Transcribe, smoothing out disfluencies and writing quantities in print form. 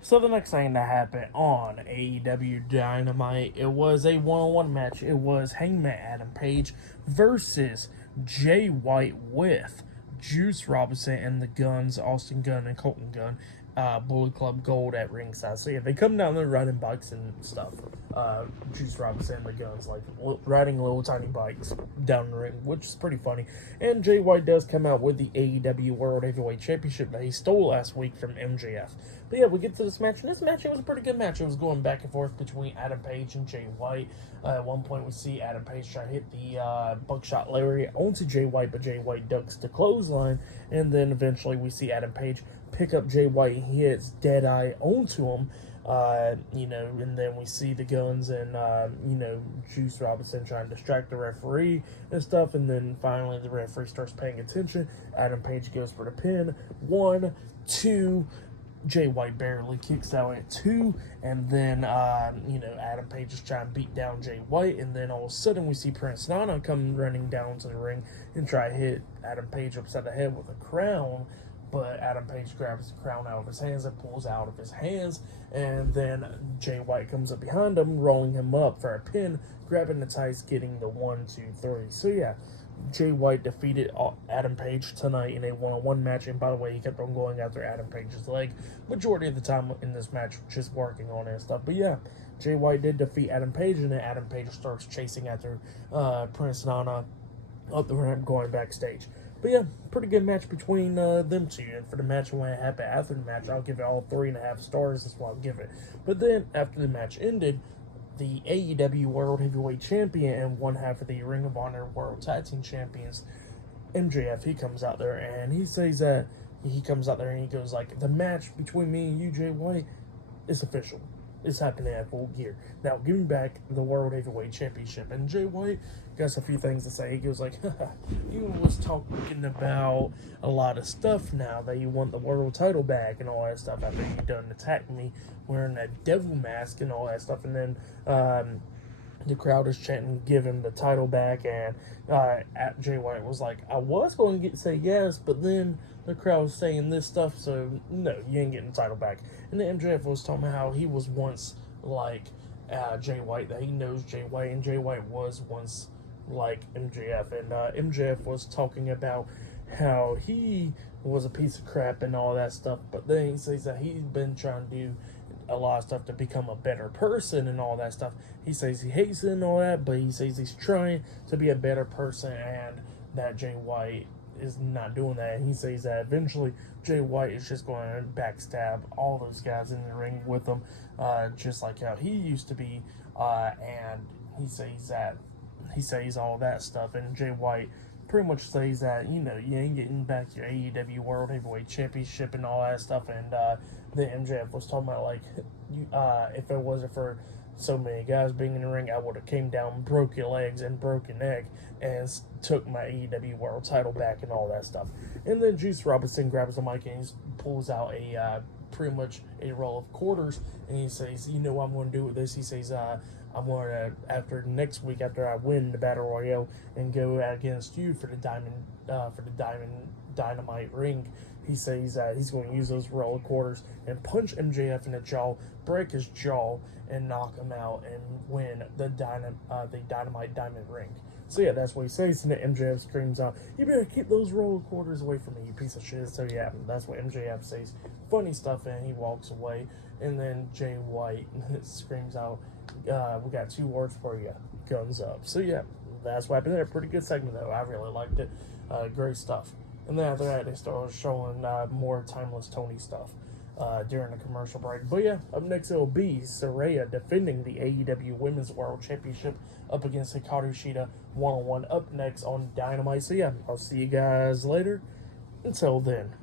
So the next thing that happened on AEW Dynamite, it was a one-on-one match. It was Hangman Adam Page versus Jay White with Juice Robinson and the Guns, Austin Gunn and Colton Gunn, Bullet Club Gold at ringside. So yeah, they come down there riding bikes and stuff. Juice Robinson and the Guns like riding little tiny bikes down the ring, which is pretty funny. And Jay White does come out with the AEW World Heavyweight Championship that he stole last week from MJF. But yeah, we get to this match, and this match, it was a pretty good match. It was going back and forth between Adam Page and Jay White. At one point, we see Adam Page try to hit the buckshot lariat onto Jay White, but Jay White ducks the clothesline, and then eventually we see Adam Page pick up Jay White, and he hits Deadeye onto him. And then we see the Guns and, Juice Robinson trying to distract the referee and stuff, and then finally the referee starts paying attention. Adam Page goes for the pin. 1, 2, Jay White barely kicks out at 2, and then, Adam Page is trying to beat down Jay White, and then all of a sudden we see Prince Nana come running down to the ring and try to hit Adam Page upside the head with a crown, but Adam Page grabs the crown out of his hands and pulls out of his hands, and then Jay White comes up behind him, rolling him up for a pin, grabbing the tights, getting the 1, 2, 3. So yeah, Jay White defeated Adam Page tonight in a one-on-one match, and by the way, he kept on going after Adam Page's leg majority of the time in this match, just working on it and stuff. But yeah, Jay White did defeat Adam Page, and then Adam Page starts chasing after Prince Nana up the ramp going backstage. But yeah, pretty good match between them two. And for the match when it happened after the match, I'll give it all 3.5 stars. That's what I'll give it. But then after the match ended, the AEW World Heavyweight Champion and one half of the Ring of Honor World Tag Team Champions, MJF, he comes out there and he says that he comes out there and he goes like, the match between me and you, Jay White, is official. It's happening at Full Gear. Now, give me back the World Heavyweight Championship. And Jay White got a few things to say. He goes like, you was talking about a lot of stuff now that you want the world title back and all that stuff after you done attacking me wearing that devil mask and all that stuff. And then the crowd is chanting, give him the title back. And Jay White was like, I was going to say yes, but then the crowd was saying this stuff, so no, you ain't getting the title back. And then MJF was talking about how he was once like Jay White, that he knows Jay White, and Jay White was once like MJF. And MJF was talking about how he was a piece of crap and all that stuff, but then he says that he's been trying to do a lot of stuff to become a better person and all that stuff. He says he hates it and all that, but he says he's trying to be a better person, and that Jay White is not doing that. And he says that eventually Jay White is just going to backstab all those guys in the ring with him, just like how he used to be. And he says all that stuff, and Jay White pretty much says that, you ain't getting back your AEW World Heavyweight Championship and all that stuff. And then MJF was talking about like, if it wasn't for so many guys being in the ring, I would have came down, broke your legs and broke your neck, and took my AEW World title back and all that stuff. And then Juice Robinson grabs the mic and he pulls out a pretty much a roll of quarters, and he says, you know what I'm going to do with this? He says, I'm going to, after next week, after I win the Battle Royale and go against you for the Dynamite ring, he says that he's going to use those roll of quarters and punch MJF in the jaw, break his jaw, and knock him out and win the Dynamite Diamond ring. So yeah, that's what he says, and then MJF screams out, you better keep those roll of quarters away from me, you piece of shit. So yeah, that's what MJF says. Funny stuff, and he walks away, and then Jay White screams out, we got 2 words for you, guns up. So yeah, that's what happened there. Pretty good segment though, I really liked it. Great stuff. And then after that, they started showing more Timeless Tony stuff during the commercial break. But yeah, up next it'll be Saraya defending the AEW Women's World Championship up against Hikaru Shida one-on-one up next on Dynamite. So yeah, I'll see you guys later. Until then.